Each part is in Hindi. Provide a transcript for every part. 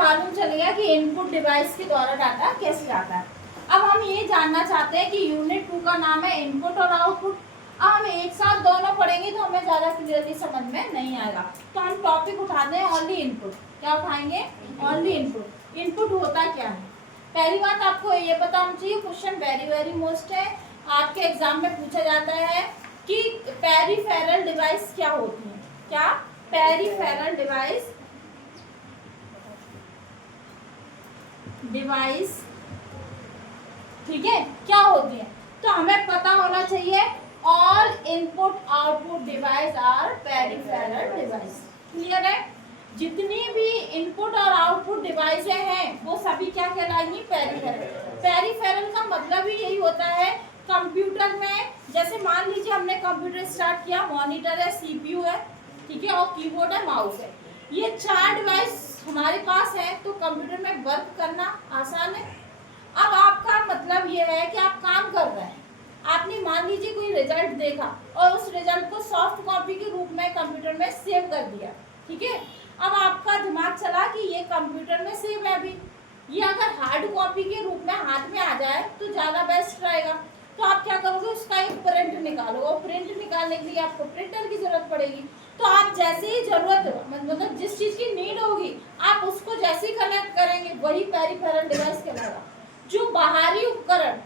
मालूम चल गया कि इनपुट डिवाइस के द्वारा डाटा कैसे जाता है। अब हम ये जानना चाहते हैं कि यूनिट 2 का नाम है इनपुट और आउटपुट। अब हम एक साथ दोनों पढ़ेंगे तो हमें ज़्यादा क्लियरली समझ में नहीं आएगा, तो हम टॉपिक उठाते हैं ओनली इनपुट। क्या उठाएंगे? Only input. इनपुट होता क्या है? पहली बात आपको ये पता होना चाहिए, क्वेश्चन वेरी वेरी मोस्ट है, आपके एग्जाम में पूछा जाता है कि पेरिफेरल डिवाइस क्या होती है। क्या? पेरिफेरल डिवाइस, ठीक है, क्या होती है? तो हमें पता होना चाहिए all input output device are peripheral device. Clear है? जितनी भी इनपुट और आउटपुट डिवाइसें हैं वो सभी क्या कहलाएंगी? पेरिफेरल। पेरिफेरल का मतलब ही यही होता है कंप्यूटर में, जैसे मान लीजिए हमने कंप्यूटर स्टार्ट किया, मॉनिटर है, सीपीयू है, ठीक है, और कीबोर्ड है, माउस है, ये 4 डिवाइस हमारे पास है, तो कंप्यूटर में वर्क करना आसान है। अब आपका मतलब ये है कि आप काम कर रहे हैं, आपने मान लीजिए कोई रिजल्ट देखा और उस रिजल्ट को सॉफ्ट कॉपी के रूप में कंप्यूटर में सेव कर दिया, ठीक है। अब आपका दिमाग चला कि ये कंप्यूटर में सेव है, अभी ये अगर हार्ड कॉपी के रूप में हाथ में आ जाए तो ज़्यादा बेस्ट रहेगा। तो आप क्या करोगे? उसका एक प्रिंट निकालो, और प्रिंट निकालने के लिए आपको प्रिंटर की जरूरत पड़ेगी। तो आप जैसे ही जरूरत, मतलब जिस चीज़ की नीड होगी आप उसको जैसे ही कनेक्ट करेंगे वही पेरिफेरल डिवाइस कहलाएगा। जो बाहरी उपकरण,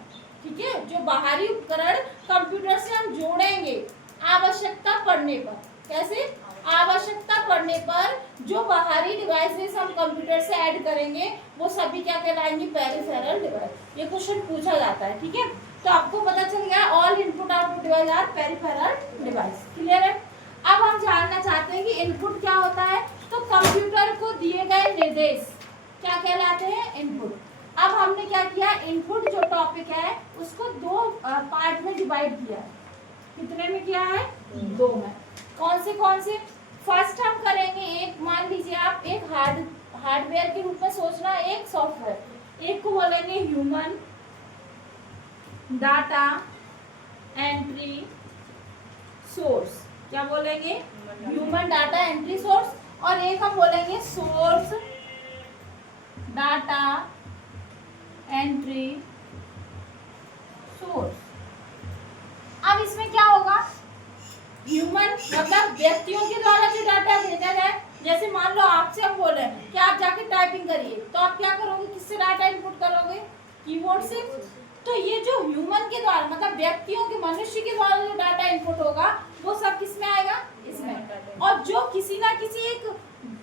ठीक है, जो बाहरी उपकरण कंप्यूटर से हम जोड़ेंगे आवश्यकता पड़ने पर, कैसे? आवश्यकता पड़ने पर जो बाहरी डिवाइसेस हम कंप्यूटर से ऐड करेंगे वो सभी क्या कहलाएंगी? Peripheral device. ये क्वेश्चन पूछा जाता है, ठीक है। तो आपको पता चल गया all input output device are peripheral device. Clear है? अब हम जानना चाहते हैं कि इनपुट क्या होता है। तो कंप्यूटर को दिए गए निर्देश क्या कहलाते हैं? इनपुट। अब हमने क्या किया? इनपुट जो टॉपिक है उसको 2 पार्ट में डिवाइड किया है। कितने में किया है? 2 में। कौन से? फर्स्ट हम करेंगे, एक मान लीजिए आप एक हार्डवेयर के रूप में सोचना, एक सॉफ्टवेयर, एक को बोलेंगे ह्यूमन डाटा एंट्री सोर्स। क्या बोलेंगे? Human data entry source. और एक हम बोलेंगे सोर्स डाटा एंट्री सोर्स। अब इसमें क्या होगा? ह्यूमन मतलब व्यक्तियों के द्वारा जो डाटा भेजा जाए, जैसे मान लो आपसे हम बोले कि आप जाके टाइपिंग करिए, तो आप क्या करोगे? किससे डाटा इनपुट करोगे? कीबोर्ड से। तो ये जो ह्यूमन के द्वारा, मतलब व्यक्तियों के, मनुष्य के द्वारा जो डाटा इनपुट होगा वो सब किस में आएगा? इसमें। और जो किसी ना किसी एक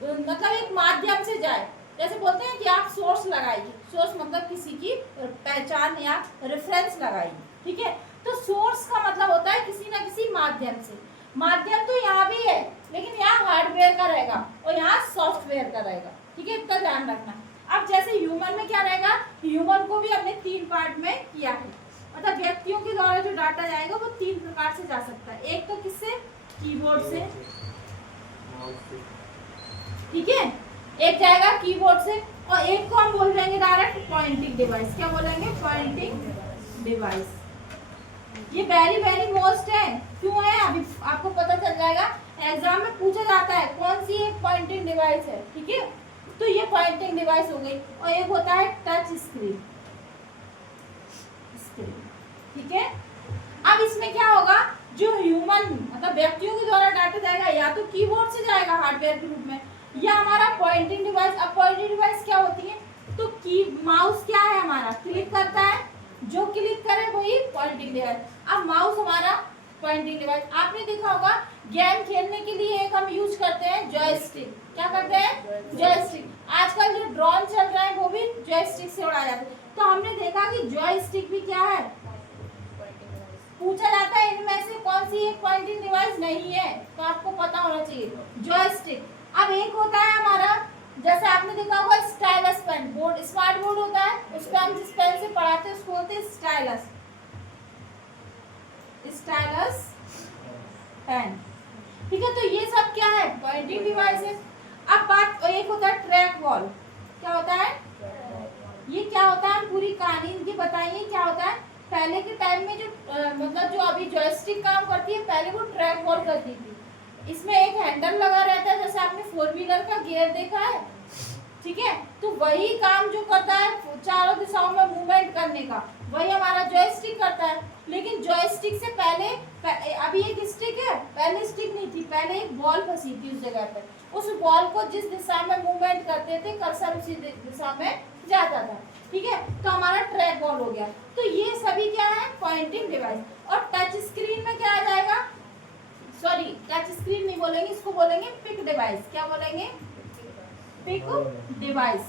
मतलब एक माध्यम से जाए, जैसे बोलते हैं कि आप सोर्स लगाइए, सोर्स मतलब किसी की पहचान या रेफरेंस लगाइए, ठीक है। तो सोर्स का मतलब होता है किसी ना किसी माध्यम से। माध्यम तो यहाँ भी है, लेकिन यहाँ हार्डवेयर का रहेगा और यहाँ सॉफ्टवेयर का रहेगा, ठीक है, इतना ध्यान रखना। अब जैसे ह्यूमन में क्या रहेगा? ह्यूमन को भी हमने 3 पार्ट में किया है, मतलब व्यक्तियों के द्वारा जो डाटा जाएगा वो 3 प्रकार से जा सकता है। एक तो किससे? कीबोर्ड से, ठीक है, एक जाएगा कीबोर्ड से, और एक को हम बोल देंगे डायरेक्ट पॉइंटिंग डिवाइस। क्या बोलेंगे? Pointing device. ये वेरी वेरी मोस्ट है। क्यों है? अभी आपको पता चल जाएगा, एग्जाम में पूछा जाता है कौन सी एक पॉइंटिंग डिवाइस है, ठीक है। तो ये पॉइंटिंग डिवाइस हो गई। और एक होता है टच स्क्रीन, ठीक है। अब इसमें क्या होगा? जो ह्यूमन मतलब व्यक्तियों के द्वारा डाटा जाएगा या तो कीबोर्ड से जाएगा हार्डवेयर के रूप में, या हमारा पॉइंटिंग डिवाइस। अब पॉइंटिंग डिवाइस क्या होती है? तो की माउस क्या है हमारा? क्लिक करता है, जो क्लिक करे वही पॉइंटिंग डिवाइस। अब माउस हमारा पॉइंटिंग डिवाइस। आपने देखा होगा गेम खेलने के लिए एक हम यूज करते हैं जॉयस्टिक। क्या करते हैं? जॉयस्टिक। आजकल जो ड्रोन चल रहा है वो भी जॉयस्टिक से उड़ाया जाता है। तो हमने देखा कि जॉयस्टिक भी क्या है? पूछा जाता है इनमें से कौन सी एक पॉइंटिंग डिवाइस नहीं है, तो आपको पता होना चाहिए जॉयस्टिक। अब एक होता है हमारा, जैसे आपने देखा होगा stylus pen, board smart board होता है, उस पर हम जिस पेन से पढ़ाते हैं उसको बोलते हैं स्टाइलस, स्टाइलस पेन, ठीक है। तो ये सब क्या है? पॉइंटिंग डिवाइस है। अब बात, एक होता है ट्रैक बॉल। क्या होता है? ये क्या होता है? हम पूरी कहानी इनकी बताइए क्या होता है। पहले के टाइम में जो मतलब जो अभी जॉयस्टिक काम करती है, पहले वो ट्रैक बॉल करती थी। इसमें एक हैंडल लगा रहता है, जैसे आपने 4 व्हीलर का गियर देखा है, ठीक है। तो वही काम जो करता है चारों दिशाओं में मूवमेंट करने का, वही हमारा जॉयस्टिक करता है। लेकिन जॉयस्टिक से पहले अभी एक स्टिक है, पहले स्टिक नहीं थी, पहले एक बॉल फंसी थी उस जगह पर। उस बॉल को जिस दिशा में मूवमेंट करते थे कर्सर उसी दिशा में जाता था, ठीक है। तो हमारा ट्रैक बॉल हो गया। तो ये सभी क्या है, पॉइंटिंग डिवाइस। और टच स्क्रीन में क्या आ जाएगा, सॉरी टच स्क्रीन नहीं बोलेंगे, इसको बोलेंगे पिक डिवाइस। क्या बोलेंगे, पिक डिवाइस।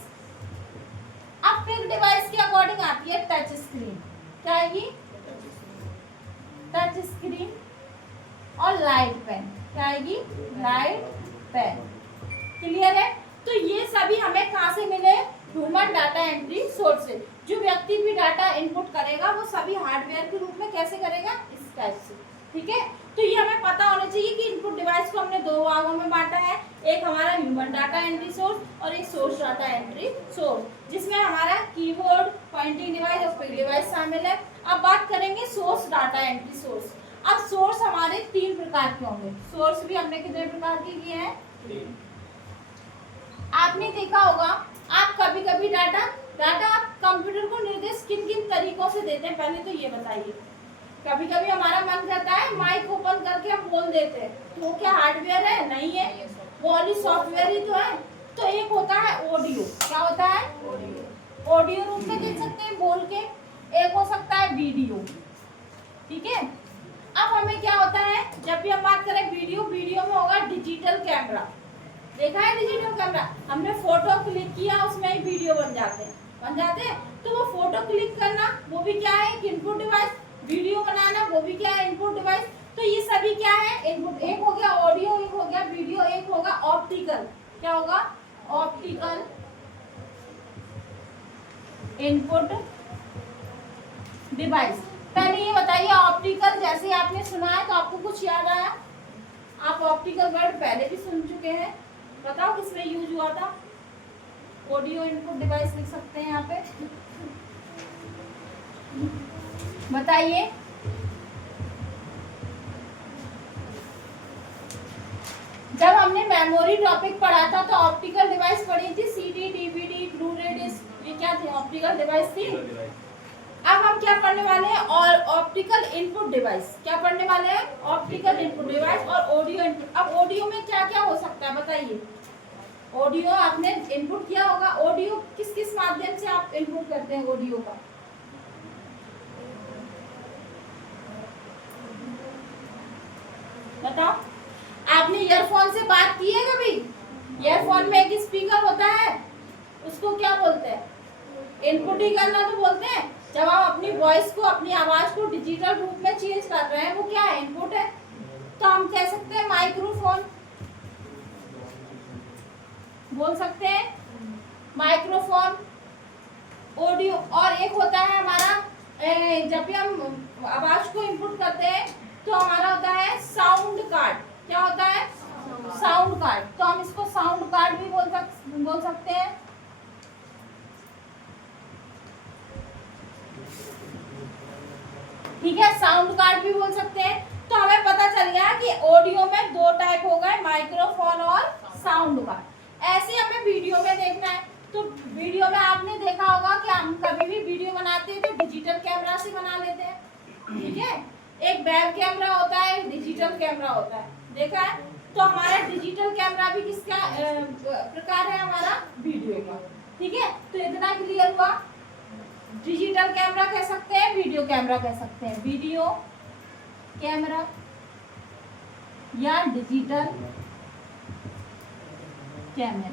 अब पिक डिवाइस के अकॉर्डिंग आती है टच स्क्रीन। क्या आएगी, टच स्क्रीन और लाइट पेन। क्या आएगी, लाइट पेन। क्लियर है। तो ये सभी हमें कहाँ से मिले, ह्यूमन डाटा एंट्री सोर्स से। जो व्यक्ति भी डाटा इनपुट करेगा वो सभी हार्डवेयर के रूप में कैसे करेगा, इस टाइप से, ठीक है। तो ये हमें पता होना चाहिए कि इनपुट डिवाइस को हमने दो भागों में बांटा है, एक हमारा ह्यूमन डाटा एंट्री सोर्स और एक सोर्स डाटा एंट्री सोर्स, जिसमें हमारा कीबोर्ड, पॉइंटिंग डिवाइस और पिक डिवाइस शामिल है। अब बात करेंगे सोर्स डाटा एंट्री सोर्स। अब सोर्स हमारे 3 प्रकार के होंगे। सोर्स भी हमने कितने प्रकार के किए हैं, 3। आपने देखा होगा, आप कभी कभी डाटा आप कंप्यूटर को निर्देश किन किन तरीकों से देते हैं, पहले तो ये बताइए। कभी कभी हमारा मन करता है माइक ओपन करके हम बोल देते हैं, तो वो क्या हार्डवेयर है, नहीं है, वो ओनली सॉफ्टवेयर ही तो है। तो एक होता है ऑडियो। क्या होता है, ऑडियो। ऑडियो रूप में दे सकते हैं बोल के। एक हो सकता है वीडियो, ठीक है। अब हमें क्या होता है, जब भी हम बात करें वीडियो में होगा डिजिटल कैमरा। देखा है डिजिटल कैमरा, हमने फोटो क्लिक किया उसमें ही वीडियो बन जाते हैं। तो वो फोटो क्लिक करना वो भी क्या है, एक इनपुट डिवाइस। वीडियो बनाना वो भी क्या है, इनपुट डिवाइस। तो ये सभी क्या है, इनपुट। एक हो गया ऑडियो, एक हो गया वीडियो, एक होगा ऑप्टिकल। क्या होगा, ऑप्टिकल इनपुट डिवाइस। पहले ये बताइए ऑप्टिकल, जैसे आपने सुना है तो आपको कुछ याद आया, आप ऑप्टिकल वर्ड पहले भी सुन चुके हैं, बताओ किसमें यूज हुआ था। ऑडियो इनपुट डिवाइस लिख सकते हैं यहाँ पे, बताइए। जब हमने मेमोरी टॉपिक पढ़ा था तो ऑप्टिकल डिवाइस पढ़ी थी, सीडी, डीवीडी, ब्लू-रे डिस्क, ये क्या थी, ऑप्टिकल डिवाइस थी। अब हम क्या पढ़ने वाले हैं, और ऑप्टिकल इनपुट डिवाइस। क्या पढ़ने वाले हैं, ऑप्टिकल इनपुट डिवाइस और ऑडियो इनपुट। अब ऑडियो में क्या क्या हो सकता है बताइए। ऑडियो आपने इनपुट किया होगा, ऑडियो किस किस माध्यम से आप इनपुट करते हैं ऑडियो का, बताओ। आपने ईयरफोन से बात की है कभी, ईयरफोन में एक स्पीकर होता है, उसको क्या बोलते हैं, इनपुट ही करना तो बोलते हैं। जब आप अपनी वॉइस को, अपनी आवाज को डिजिटल रूप में चेंज कर रहे हैं, वो क्या है, इनपुट है। तो हम कह सकते हैं माइक्रोफोन बोल सकते हैं, माइक्रोफोन, ऑडियो। और एक होता है हमारा, जब भी हम आवाज को इनपुट करते हैं तो हमारा होता है साउंड कार्ड। क्या होता है, साउंड कार्ड। तो हम इसको साउंड कार्ड भी बोल सकते हैं। ठीक है, साउंड कार्ड भी बोल सकते हैं। तो हमें पता चल गया कि ऑडियो में 2 टाइप हो गए, माइक्रोफोन और साउंड कार्ड। ऐसे हमें वीडियो में देखना है, तो वीडियो में आपने देखा होगा कि हम कभी भी वीडियो बनाते हैं तो डिजिटल कैमरा से बना लेते हैं, ठीक है। एक वेब कैमरा होता है, एक डिजिटल कैमरा होता है, देखा है। तो हमारा डिजिटल कैमरा भी किसका प्रकार है, हमारा वीडियो का, ठीक है। तो इतना क्लियर हुआ। डिजिटल कैमरा कह सकते हैं, वीडियो कैमरा कह सकते हैं, वीडियो कैमरा या डिजिटल कैमरा।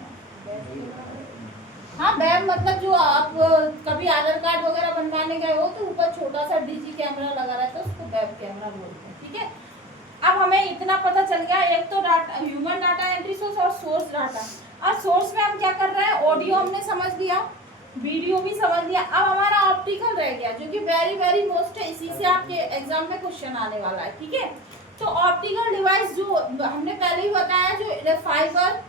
हाँ, वेब मतलब जो आप कभी आधार कार्ड वगैरह बनवाने गए हो तो ऊपर छोटा सा डिजी कैमरा लगा रहता है, उसको वेब कैमरा बोलते हैं, ठीक है। अब हमें इतना पता चल गया, एक तो data, human data entry source और सोर्स डाटा। और सोर्स में हम क्या कर रहे हैं, ऑडियो हमने समझ लिया, वीडियो भी समझ लिया। अब हमारा ऑप्टिकल रह गया, जो कि वेरी वेरी मोस्ट है, इसी से आपके एग्जाम में क्वेश्चन आने वाला है, ठीक है। तो ऑप्टिकल डिवाइस जो हमने पहले ही बताया, जो फाइबर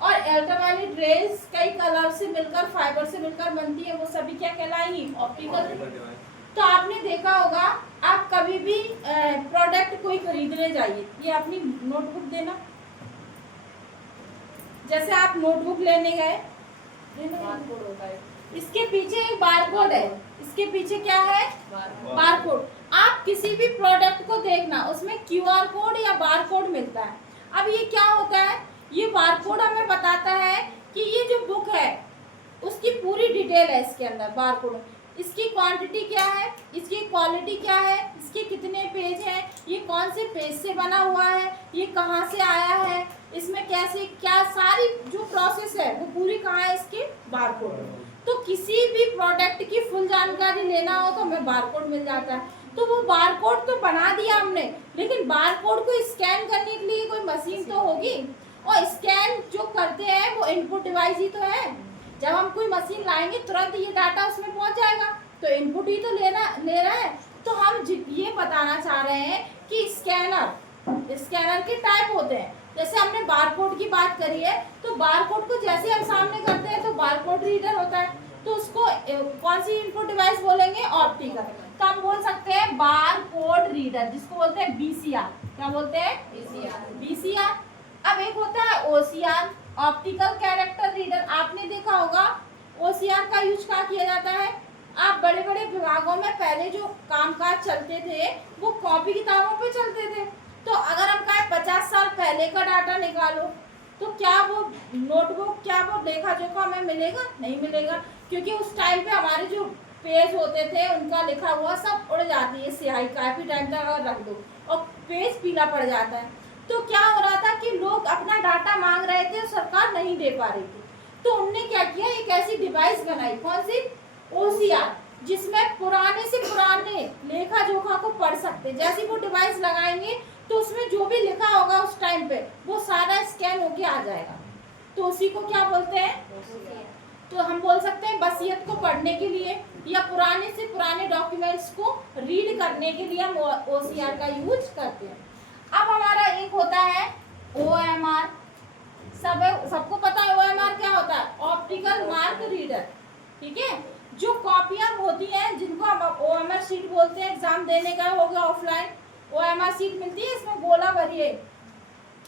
और अल्ट्रावायलेट रेज कई कलर से मिलकर, फाइबर से मिलकर बनती है, वो सभी क्या कहलाएंगी, ऑप्टिकल। तो आपने देखा होगा, आप कभी भी प्रोडक्ट कोई खरीदने जाइए, ये अपनी नोटबुक देना, जैसे आप नोटबुक लेने गए बारकोड होता है। इसके पीछे एक बारकोड है, इसके पीछे क्या है, बारकोड। आप किसी भी प्रोडक्ट को देखना उसमें क्यूआर कोड या बारकोड मिलता है। अब ये क्या होता है, ये बारकोड हमें बताता है कि ये जो बुक है उसकी पूरी डिटेल है इसके अंदर बारकोड। इसकी क्वांटिटी क्या है, इसकी क्वालिटी क्या है, इसके कितने पेज हैं, ये कौन से पेज से बना हुआ है, ये कहाँ से आया है, इसमें कैसे क्या सारी जो प्रोसेस है वो पूरी कहाँ है, इसके बारकोड। तो किसी भी प्रोडक्ट की फुल जानकारी लेना हो तो हमें बारकोड मिल जाता है। तो वो बारकोड तो बना दिया हमने, लेकिन बारकोड को स्कैन करने के लिए कोई मशीन तो होगी, और स्कैन जो करते हैं वो इनपुट डिवाइस ही तो है। जब हम कोई मशीन लाएंगे तुरंत ये डाटा उसमें पहुंच जाएगा, तो इनपुट ही तो ले रहा है। तो हम ये बताना चाह रहे हैं कि स्कैनर के टाइप होते हैं। जैसे हमने बारकोड की बात करी है, तो बारकोड को जैसे हम सामने करते हैं तो बारकोड रीडर होता है, तो उसको कौन सी इनपुट डिवाइस बोलेंगे, ऑप्टिकल। तो हम बोल सकते हैं बारकोड रीडर, जिसको बोलते हैं बीसीआर। क्या बोलते हैं, बीसीआर। अब एक होता है ओसीआर, ऑप्टिकल कैरेक्टर रीडर। आपने देखा होगा ओसीआर का यूज कहाँ किया जाता है। आप बड़े बड़े विभागों में पहले जो कामकाज चलते थे वो कॉपी किताबों पे चलते थे। तो अगर हम कहें 50 साल पहले का डाटा निकालो, तो क्या वो नोटबुक, क्या वो लेखा जोखा हमें मिलेगा, नहीं मिलेगा, क्योंकि उस टाइम पे हमारे जो पेज होते थे उनका लिखा हुआ सब उड़ जाती है स्याही, काफी टाइम तक अगर रख दो और पेज पीला पड़ जाता है। तो क्या हो रहा था कि लोग अपना डाटा मांग रहे थे और सरकार नहीं दे पा रही थी, तो उनने क्या किया, एक ऐसी डिवाइस बनाई, कौन सी, ओसीआर, जिसमें पुराने से पुराने लेखा जोखा को पढ़ सकते। जैसी वो डिवाइस लगाएंगे तो उसमें जो भी लिखा होगा उस टाइम पे वो सारा स्कैन होके आ जाएगा। तो उसी को क्या बोलते हैं, तो हम बोल सकते हैं वसीयत को पढ़ने के लिए या पुराने से पुराने डॉक्यूमेंट्स को रीड करने के लिए हम ओसीआर का यूज करते हैं। अब हमारा एक होता है ओएमआर। सबको पता है ओएमआर क्या होता है, ऑप्टिकल मार्क रीडर। ठीक है, जो कॉपियां होती हैं जिनको हम ओएमआर शीट बोलते हैं, एग्जाम देने गए हो गया ऑफलाइन, ओएमआर शीट मिलती है, इसमें गोला भरिए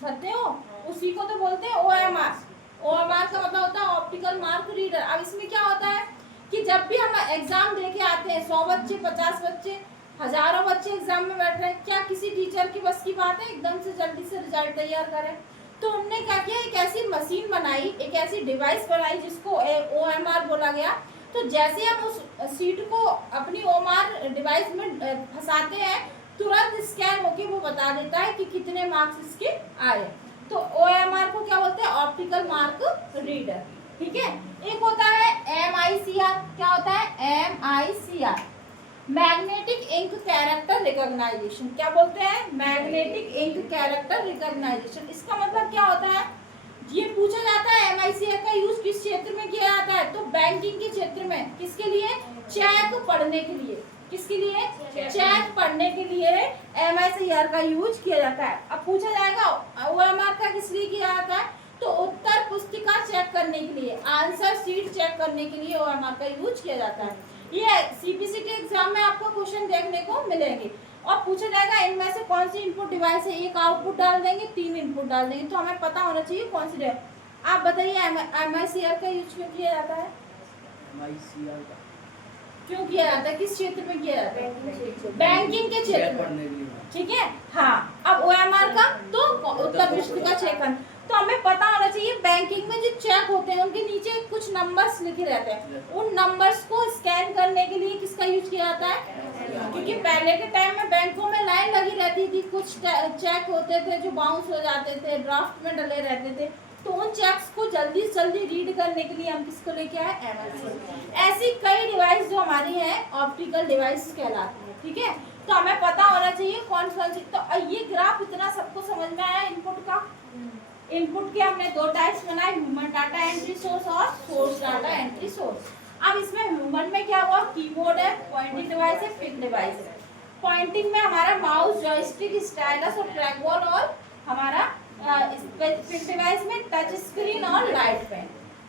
भरते हो, उसी को तो बोलते हैं ओएमआर। ओएमआर का मतलब होता है ऑप्टिकल मार्क रीडर। अब इसमें क्या होता है कि जब भी हम एग्जाम दे के आते हैं, 100 बच्चे, 50 बच्चे, हजारों बच्चे एग्जाम में बैठ रहे हैं, क्या किसी टीचर की बस की बात है एकदम से जल्दी से रिजल्ट तैयार करें। तो उनने क्या किया, एक ऐसी मशीन बनाई, एक ऐसी डिवाइस बनाई जिसको ओएमआर बोला गया। तो जैसे हम उस सीट को अपनी ओएमआर डिवाइस में फंसाते हैं, तुरंत स्कैन होके वो बता देता है कि कितने मार्क्स इसके आए। तो ओएमआर को क्या बोलते हैं, ऑप्टिकल मार्क रीडर। ठीक है, एक होता है एमआईसीआर। क्या होता है, MICR, magnetic ink character recognization. क्या बोलते हैं, मैग्नेटिक इंक कैरेक्टर रिकॉग्नाइजेशन। इसका मतलब क्या होता है, ये पूछा जाता है एमआईसीआर का यूज किस क्षेत्र में किया जाता है, तो बैंकिंग के क्षेत्र में। किसके लिए, चेक पढ़ने के लिए। किसके लिए, चेक पढ़ने के लिए एमआईसीआर का यूज किया जाता है। अब पूछा जाएगा ओएमआर का किस लिए किया जाता है, तो उत्तर पुस्तिका चेक करने के लिए, आंसर शीट चेक करने के लिए ओएमआर का यूज किया जाता है। ये सीपीसीटी एग्जाम में आपको क्वेश्चन देखने को मिलेंगे। और पूछा जाएगा इनमें से कौन सी इनपुट डिवाइस है, एक आउटपुट डाल देंगे, 3 इनपुट डाल देंगे, तो हमें पता होना चाहिए कौन सी है। आप बताइए एमआईसीआर का यूज क्यों किया जाता है, एमआईसीआर का क्यों किया जाता है, किस क्षेत्र में किया जाता है, बैंकिंग के क्षेत्र में। ठीक है, हाँ। अब ओएमआर का तो उत्तर पुस्तिका चेक करना, तो हमें पता होना चाहिए बैंकिंग में जो चेक होते हैं उनके नीचे कुछ नंबर्स लिखे रहते हैं, उन नंबर्स को स्कैन करने के लिए किसका यूज किया जाता है, क्योंकि पहले के टाइम में बैंकों में लाइन लगी रहती थी, कुछ चेक होते थे जो बाउंस हो जाते थे, ड्राफ्ट में डले रहते थे, तो उन चेक्स को जल्दी से जल्दी रीड करने के लिए हम किसको लेके आए, एमआईसीआर। ऐसी कई डिवाइस जो हमारी है ऑप्टिकल डिवाइस कहलाती है। ठीक है, तो हमें पता होना चाहिए कौन सी। तो ये ग्राफ इतना सबको समझ में आया इनपुट का। इनपुट के हमने 2 टाइप्स बनाए, ह्यूमन डाटा एंट्री सोर्स और सोर्स डाटा एंट्री सोर्स। अब इसमें ह्यूमन में क्या हुआ, कीबोर्ड है, पॉइंटिंग डिवाइस है, पिक डिवाइस है। पॉइंटिंग में हमारा माउस, जॉयस्टिक, स्टाइलस और ट्रैकबॉल, और हमारा पिक डिवाइस में टच स्क्रीन और लाइट पेन।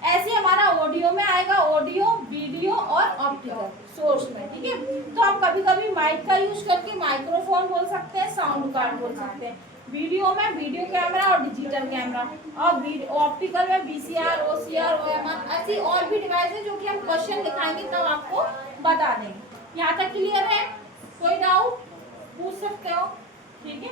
ऐसे हमारा ऑडियो में आएगा, ऑडियो, वीडियो और ऑप्टिकल सोर्स में। ठीक है, तो हम कभी कभी माइक का यूज करके माइक्रोफोन बोल सकते हैं, साउंड कार्ड बोल सकते हैं। वीडियो में वीडियो कैमरा और डिजिटल कैमरा, और ऑप्टिकल में वीसीआर, ओसीआर, ओएमआर, ऐसी और भी डिवाइस है जो कि हम क्वेश्चन दिखाएंगे तब आपको बता देंगे। यहाँ तक क्लियर है? कोई डाउट पूछ सकते हो, ठीक है।